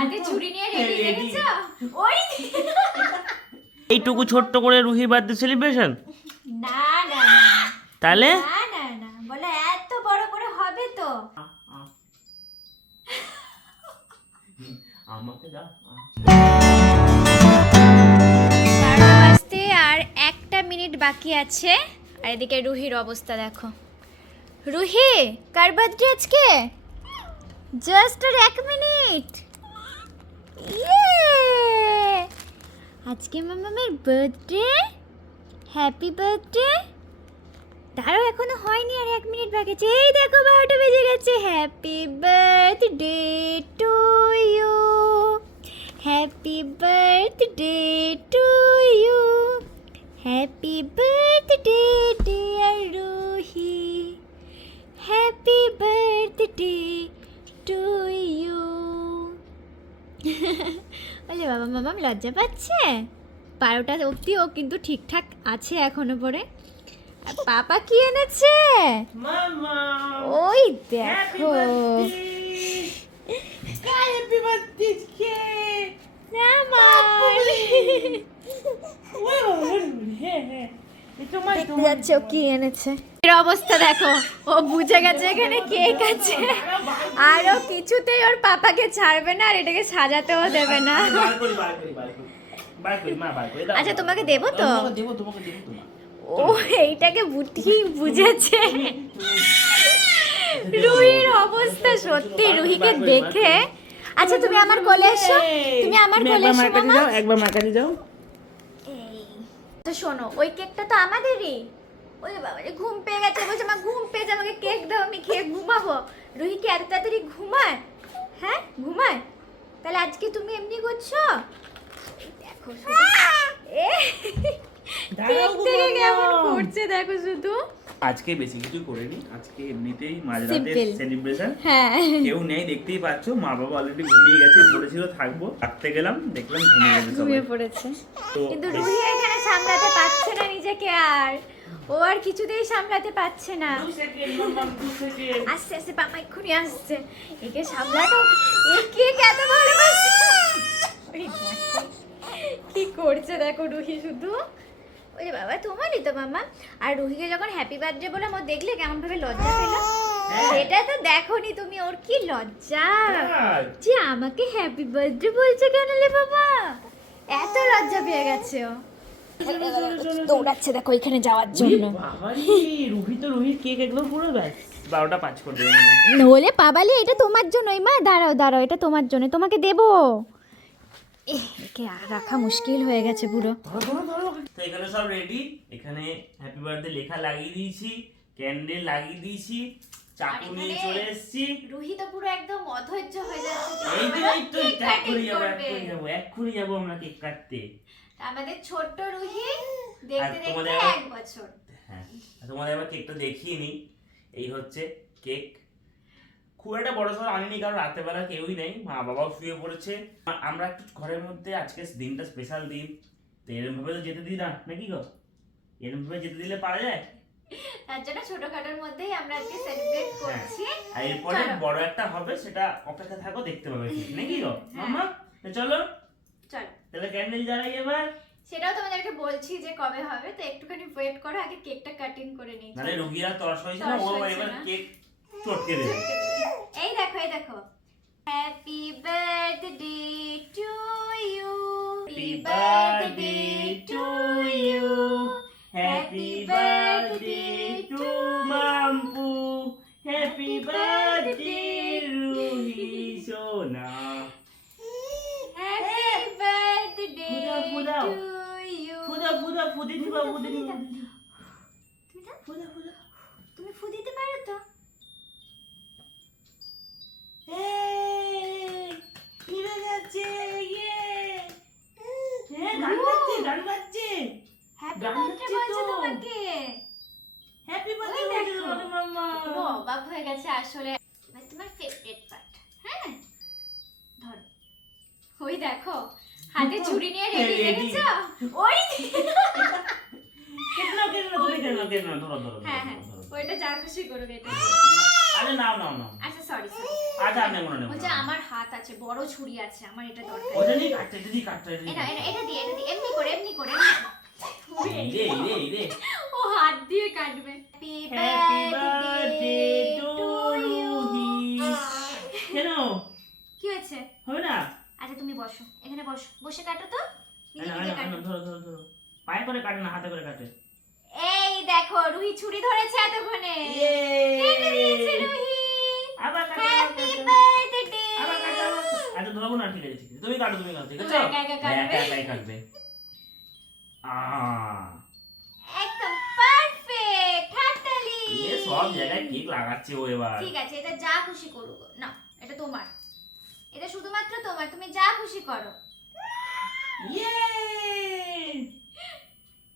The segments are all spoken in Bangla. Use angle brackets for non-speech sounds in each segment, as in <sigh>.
হাতে ছুরি নিয়ে রেডি Ready. দেখেছ? ওই <laughs> এইটুকু ছোট্ট করে রুহি বার্থডে সেলিব্রেশন না না তাহলে? না না না। বলে এত বড় করে হবে তো? আমাকে দাও। আর একটা মিনিট বাকি আছে। আর এদিকে রুহির অবস্থা দেখো। রুহি কার বার্থডে আজকে? জাস্ট আর এক মিনিট। আজকে মামামের বার্থডে হ্যাপি বার্থডে তারও এখনও হয়নি আর এক মিনিট বাকি আছে। এই দেখো, বারোটা বেজে গেছে। Happy birthday to you happy birthday to you happy birthday dear Ruhi happy birthday to you <laughs> বলে বাবা মামাম লজ্জা পাচ্ছে? বারোটা অবধি ও কিন্তু ঠিকঠাক আছে এখনও পরে। পাপা কি এনেছে? ওই দেখো। হ্যাঁ। দেখতে যাচ্ছে, ও কি এনেছে? এর অবস্থা দেখো, ও বুঝে গেছে এখানে কেক আছে। আর ও কিছুতেই ওর পাপাকে ছাড়বে না আর এটাকে সাজাতেও দেবে না। আচ্ছা তোমাকে দেবো তো? ও এইটাকে বুদ্ধি বুঝেছে। রুহির অবস্থা সত্যি, রুহিকে দেখে। আচ্ছা তুমি আমার কোলে এসো। তুমি আমার কোলে এসো, মামা। একবার মার কাছে যাও। তো শোনো ওই কেকটা তো আমাদেরই। ওই বাবা রে ঘুম পেয়ে গেছে বলছে মা ঘুম পেয়ে যাবে আমাকে কেক দাও আমি খেয়ে ঘুমাবো। রুহি কি এত তাড়াতাড়ি ঘুমায়? হ্যাঁ ঘুমায়? তাহলে আজকে তুমি এমনি করছ? দেখো এ, কেক থেকে কেমন। করছে দেখো শুধু। আজকে বেশি কিছু করিনি আজকে এমনিতেই মাঝরাতে Simple. সেলিব্রেশন হ্যাঁ। কেউ নেই দেখতেই পাচ্ছ মা বাবা অলরেডি ঘুমিয়ে গেছে বলেছিল থাকব। থাকতে গেলাম দেখলাম ঘুমিয়ে গেছে সবাই। পড়েছে। তো কিন্তু রুহি এখানে সামলাতে পারছে না নিজেকে আর। ও আর কিছুতেই সামলাতে পারছে না। আসছে আসছে পাপা এক্ষুনি আসছে। একে সামলানো এ কে এত ভালোবাসে? কি করছে দেখো রুহি শুধু? ওই যে বাবা তোমারই তো মামা। আর রুহিকে যখন হ্যাপি বার্থডে বললাম ও দেখলে কেমন ভাবে লজ্জা পেল? সেটা তো দেখোনি তুমি ওর কি লজ্জা? যে আমাকে হ্যাপি বার্থডে বলছে কেন লে বাবা? এত লজ্জা পেয়ে গেছে ও। দৌড়াচ্ছে দেখো এখানে যাওয়ার জন্য। রুহি তো রুহির কেক একদম পুরো ব্যাস। বারোটা পাঁচ করে দেবে নলে পাবালি এটা তোমার জন্যই মা। দাঁড়াও দাঁড়াও এটা তোমার জন্য। তোমাকে দেবো। একে রাখা মুশকিল হয়ে গেছে পুরো। তো এখানে সব রেডি এখানে হ্যাপি বার্থডে লেখা লাগিয়ে দিয়েছি ক্যান্ডেল লাগিয়ে দিয়েছি চাকু নিয়ে চলে এসেছি। রুহি তো পুরো একদম অধৈর্য হয়ে যাচ্ছে। এই তো এই তো যাব এক্ষুনি যাব এক্ষুনি যাব আমরা কেক কাটতে। আমাদের ছোট্ট রুহি দেখতে দেখতে এক বছর। হ্যাঁ তোমাদের এবার কেকটা দেখিয়ে নিই। এই হচ্ছে কেক। খুব একটা বড় সড়ো আনিনি কারণ রাতের বেলা কেউই নেই মা বাবাও শুয়ে পড়েছে। আমরা একটু ঘরের মধ্যে আজকে দিনটা স্পেশাল দিন। তো এরকম ভাবে তো যেতে দিই না নাকি গো? এরকম ভাবে যেতে দিলে পারা যায়? তার জন্য ছোটখাটোর মধ্যেই আমরা আজকে সেলিব্রেট করছি। আর এরপরে বড় একটা হবে সেটা অপেক্ষা থাকো দেখতে পাবে নাকি গো? হ্যাঁ। মামা চলো। চল। তাহলে ক্যান্ডেল জ্বালাই এবার। সেটাও তোমাদেরকে বলছি যে কবে হবে তো একটুখানি ওয়েট করো আগে কেকটা কাটিং করে নিই। মানে রোগীরা তরস হয়েছে না ও এবার কেক চটকে দেবে। এই দেখো এই দেখো। Happy birthday to you happy birthday to you Happy ফুদা ফুদা দিবা ফুদি ফুদা ফুদা তুমি ফু দিতে পারো তো। ফিরে যাচ্ছে ইয়ে। হ্যাঁ গান বাজছে গান বাজছে। হ্যাপি বার্থডে বলছে তোমাকে। Happy birthday. বলছে মাম্মা। পুরো অবাক হয়ে গেছে আসলে। তোমার ফেভারিট পার্ট হ্যাঁ? ধরো। ওই দেখো। হাতে ছুরি নিয়ে রেডি Ready. দেখেছ? ওই কেন কেন তুমি কেন কেন ধরো ধরো হ্যাঁ হ্যাঁ। ধরো, ধরো। ওইটা যা খুশি করবে এটা আরে নাও নাও নাও। আচ্ছা সরি সরি আচ্ছা আমি মনে নেব বলছে আমার হাত আছে বড় ছুরি আছে আমার এটা দরকার। ওটা নিয়ে কাটতে এটা দিয়ে কাটতে এটা এটা এটা এটা দিয়ে এটা দিয়ে এমনি করে এমনি করে রে রে রে। ও হাত দিয়ে কাটবে। হ্যাপি বার্থডে টু ইউ কেন? কি হয়েছে? হবে না? আচ্ছা তুমি বসো। এখানে বসো। বসে কাটো তো। ধরো ধরো ধরো। পায়ে করে কাটে না হাতে করে কাটে। এই দেখো রুহি ছুরি ধরেছে এতক্ষণে। কেটে দিয়েছে রুহি। আবার কাটো হ্যাপি বার্থডে আবার কাটো, আবার আচ্ছা ধরবো না ঠিক আছে ঠিক আছে। তুমি কাটো তুমি কাটো ঠিক আছে? একা একা কাটবে। একা একাই কাটবে। আহ একদম পারফেক্ট হাততালি। এ সব জায়গায় কেক লাগাচ্ছে ও এবার। ঠিক আছে এটা যা খুশি করুক। না এটা তোমার এটা শুধুমাত্র তোমার তুমি যা খুশি করো। ইয়ে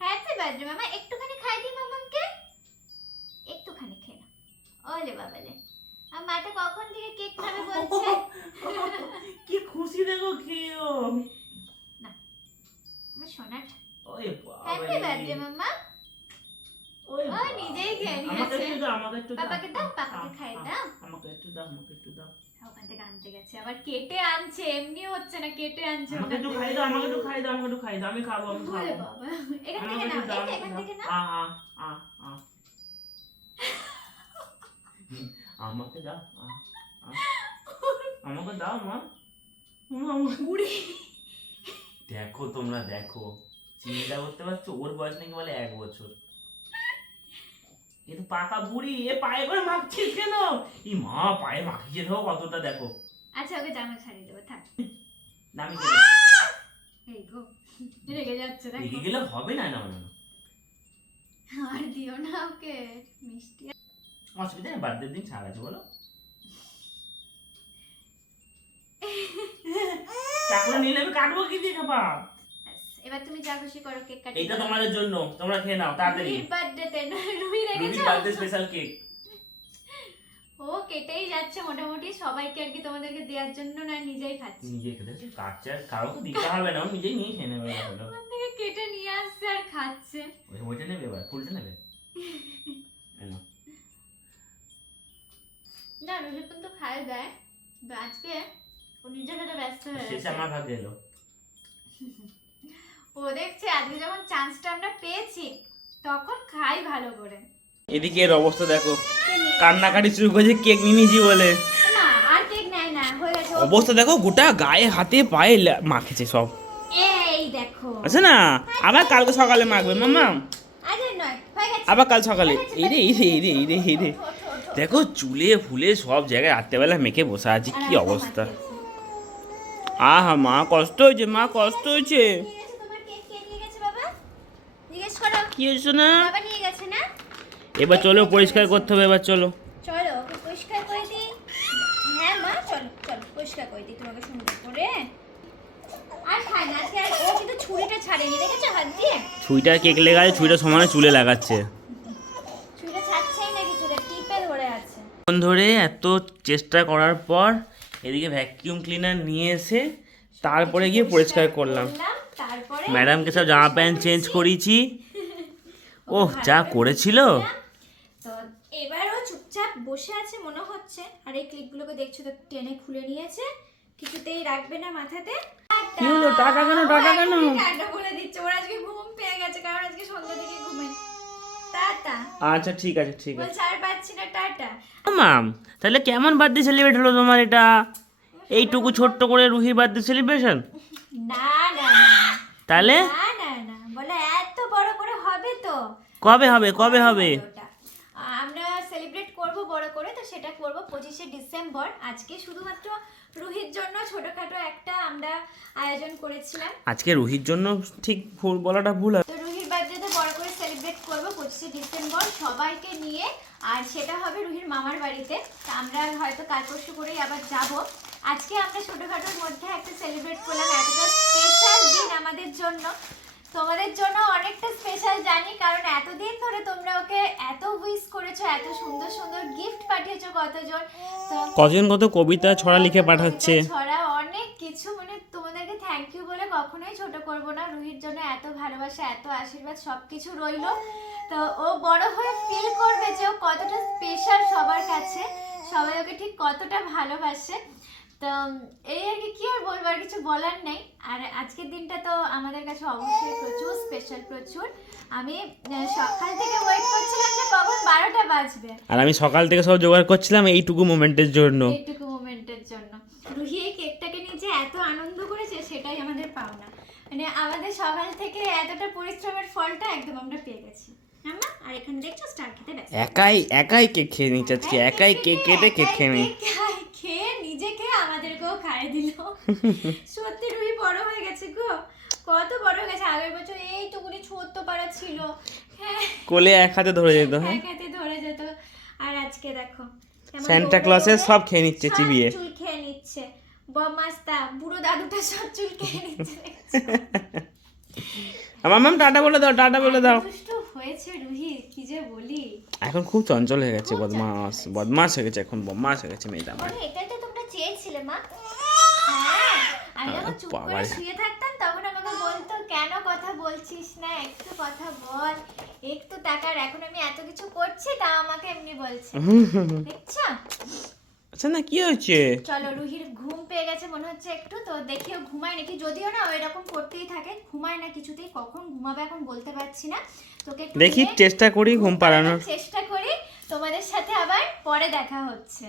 হ্যাপি বার্থডে মামা। একটুখানি খাই দিই মামাকে একটুখানি খেয়ে ওলে বাবালে। আর মাটা কখন থেকে কেক খাবে বলছে? <laughs> কি খুশি দেখো খেয়েও। আমার সোনাটা। ওই হ্যাপি বার্থডে মামা। খেয়ে আমাকে নিয়েছে দাও আমাকে একটু পাপাকে দাও পাপাকে খাই দাও। আমাকে একটু দাও আমাকে একটু দাও। ওখান থেকে আনতে গেছে আবার কেটে আনছে এমনি হচ্ছে না কেটে আনছে আমাকে একটু খাই দাও আমাকে একটু খাই দাও আমাকে একটু খাই দাও আমি খাব আমি খাব। এখান থেকে নাও দাও, এখান থেকে নাও। আ, আ, আ, আ। আমাকে দাও আ, আ। আমাকে দাও মা। মা, মা। দেখো তোমরা দেখো। চিন্তা করতে পারছ? ওর বয়স নাকি বলে এক বছর। কিন্তু পাকা বুড়ি এ পায়ে করে মাখছিস কেন? ই মা পায়ে মাখিয়ে দেবো কতটা দেখো। আচ্ছা ওকে জামা ছাড়িয়ে দেবো থাক। দামি এই গো রেগে যাচ্ছে রেগে দেখো গেলে হবে না না না। আর দিও না ওকে মিষ্টি। অসুবিধা নেই বার্থডে দিন ছাড় আছে বলো। <laughs> চাকলা নিলে আমি কাটবো কি দিয়ে খাবা এবার তুমি যা খুশি করো কেক কাটি এইটা তোমাদের জন্য। তোমরা খেয়ে নাও তাড়াতাড়ি। রুহির বার্থডেতে না রুহি রুবির রেগেছো বার্থডে স্পেশাল কেক ও কেটেই যাচ্ছে মোটামুটি সবাইকে আর কি তোমাদেরকে দেওয়ার জন্য না নিজেই খাচ্ছে। নিজে খেতে কাটছে কাউকে দিতে হবে না নিজেই নিয়ে খেয়ে নেবে ওখান থেকে কেটে নিয়ে আসছে আর খাচ্ছে। ওই- ওইটা নেবে এবার ফুলটা নেবে? না রুহি কিন্তু খায় দেয়। আজকে ও নিজের ব্যস্ত হয়ে শেষে গেছে। আমার ভাগে এলো। <laughs> ও দেখছে আজকে যখন চান্সটা আমরা পেয়েছি তখন খাই ভালো করে। এদিকে এর অবস্থা দেখো। কান্নাকাটি শুরু করেছে কেক নিয়ে নিয়েছি বলে। না আর কেক নেয় না হয়ে গেছে অবস্থা দেখো গোটা গায়ে হাতে পায়ে মাখেছে সব। এই দেখো। আছে না? আবার কালকে সকালে মাখবে মামা আবার কাল সকালে। এই রে এই রে এই রে এই রে এই রে। দেখো চুলে ফুলে সব জায়গায় রাত্রেবেলা মেখে বসে আছে কি অবস্থা। আহা মা কষ্ট হয়েছে মা কষ্ট হয়েছে ঠিক আছে, তোমার কেক কে নিয়ে গেছে বাবা জিজ্ঞেস করো কি হয়েছে না বাবা নিয়ে গেছে না? এবার চলো পরিষ্কার করতে হবে এবার চলো। চলো ওকে পরিষ্কার করে দিই। হ্যাঁ মা চলো চলো পরিষ্কার করে দিই তোমাকে সুন্দর করে। আর খায় না আজকে ও কিন্তু ছুরিটা ছাড়েনি দেখেছ হাত দিয়ে? ছুইটা কেক ছুইটা সমানে চুলে লাগাচ্ছে। ছুরিটা ছাড়ছেই না টিপে ধরে আছে। ধরে এত চেষ্টা করার পর এদিকে ভ্যাকিউম ক্লিনার নিয়ে এসে তারপরে গিয়ে পরিষ্কার করলাম। ম্যাডামকে সব জামা প্যান্ট চেঞ্জ করিয়েছি। ওহ যা করেছিল। তো এবারও চুপচাপ বসে আছে মনে হচ্ছে। আর এই ক্লিপগুলোকে দেখছ তো টেনে খুলে নিয়েছে। কিছুতেই রাখবে না মাথাতে। কি হলো? টাটা কেন? টাটা কেন? টাটা বলে দিচ্ছে। ওর আজকে ঘুম পেয়ে গেছে কারণ আজকে সন্ধ্যা থেকে ঘুমে টাটা। আচ্ছা ঠিক আছে ঠিক আছে। বলছে আর পাচ্ছি না টাটা। মাম তাহলে কেমন বার্থডে সেলিব্রেট হলো তোমার এটা? এইটুকু ছোট্ট করে রুহির বার্থডে সেলিব্রেশন? না না না তাহলে না না না বলে এত বড় করে হবে তো কবে হবে কবে হবে? আমরা সেলিব্রেট করব বড় করে তো সেটা করব পঁচিশে ডিসেম্বর। আজকে শুধুমাত্র রুহির জন্য ছোটখাটো একটা আমরা আয়োজন করেছিলাম। আজকে রুহির জন্য ঠিক ভুল বলাটা ভুল হবে তো রুহির বার্থডেতে বড় করে সেলিব্রেট করব পঁচিশে ডিসেম্বর সবাইকে নিয়ে আর সেটা হবে রুহির মামার বাড়িতে। তা আমরা হয়তো কাল পরশু করেই আবার যাব। আজকে আমরা ছোটখাটোর মধ্যে একটা সেলিব্রেট করলাম এতটা স্পেশাল দিন আমাদের জন্য। তোমাদের জন্য অনেকটা স্পেশাল জানি কারণ এতদিন ধরে তোমরা ওকে এত উইস করেছ এত সুন্দর সুন্দর গিফট পাঠিয়েছো কতজন। কজন কত কবিতা ছড়া লিখে পাঠাচ্ছে? ছড়া অনেক কিছু মানে তোমাদেরকে থ্যাংক ইউ বলে কখনোই ছোট করব না। রুহির জন্য এত ভালোবাসা এত আশীর্বাদ সব কিছু রইল। তো ও বড় হয়ে ফিল করবে যে ও কতটা স্পেশাল সবার কাছে। সবাই ওকে ঠিক কতটা ভালোবাসে। তো এই আর কি কি আর বলব? আর কিছু বলার নেই। আর আজকের দিনটা তো আমাদের কাছে অবশ্যই প্রচুর স্পেশাল প্রচুর। আমি সকাল থেকে ওয়েট করছিলাম যে কখন বারোটা বাজবে। আর আমি সকাল থেকে সব জোগাড় করছিলাম এইটুকু মোমেন্টের জন্য। এইটুকু মোমেন্টের জন্য। রুহি এই কেকটাকে নিয়ে যে এত আনন্দ করেছে সেটাই আমাদের পাওনা। মানে আমাদের সকাল থেকে এতটা পরিশ্রমের ফলটা একদম আমরা পেয়ে গেছি। আর এখানে দেখছ স্টার খেতে একাই একাই কেক খেয়ে নিচ্ছে আজকে একাই কেক কেটে কেক খেয়ে নি একাই কেক খায়, খেয়ে নিজে খেয়ে আমাদেরকেও খাইয়ে দিল সত্যি রুহি বড় হয়ে গেছে গো। কত বড় হয়ে গেছে। আগের বছর এইটুকুনি ছোট্ট পাড়া ছিল। হ্যাঁ। কোলে এক হাতে ধরে যেত হ্যাঁ? এক হাতে ধরে যেত। আর আজকে দেখো কেমন স্যান্টা ক্লসের সব খেয়ে নিচ্ছে চিবিয়ে। চুল খেয়ে নিচ্ছে। বমাস্তা বুড়ো দাদুটা সব চুল খেয়ে <laughs> নিচ্ছে। আমার মাম টাটা বলে দাও টাটা বলে দাও। হয়েছে রুহি কি যে বলি। এখন খুব চঞ্চল হয়ে গেছে বদমাস বদমাস হয়ে গেছে এখন বদমাস হয়ে গেছে মেয়েটা আমার। এটাই তো তোমরা চেয়েছিলে মা। আমি যখন চুপ করে শুয়ে থাকতাম তখন আমাকে বলতো কেন কথা বলছিস না? একটু কথা বল। একটু তাকার। এখন আমি এত কিছু করছি তা আমাকে এমনি বলছে। <laughs> দেখছ? আচ্ছা না কি হয়েছে? চলো রুহির ঘুম পেয়ে গেছে মনে হচ্ছে একটু তো দেখিও ঘুমায় নাকি। যদিও না ও এরকম করতেই থাকে। ঘুমায় না কিছুতেই। কখন ঘুমাবে এখন বলতে পারছি না। তোকে দেখি চেষ্টা করি ঘুম পাড়ানোর। চেষ্টা করি। তোমাদের সাথে আবার পরে দেখা হচ্ছে।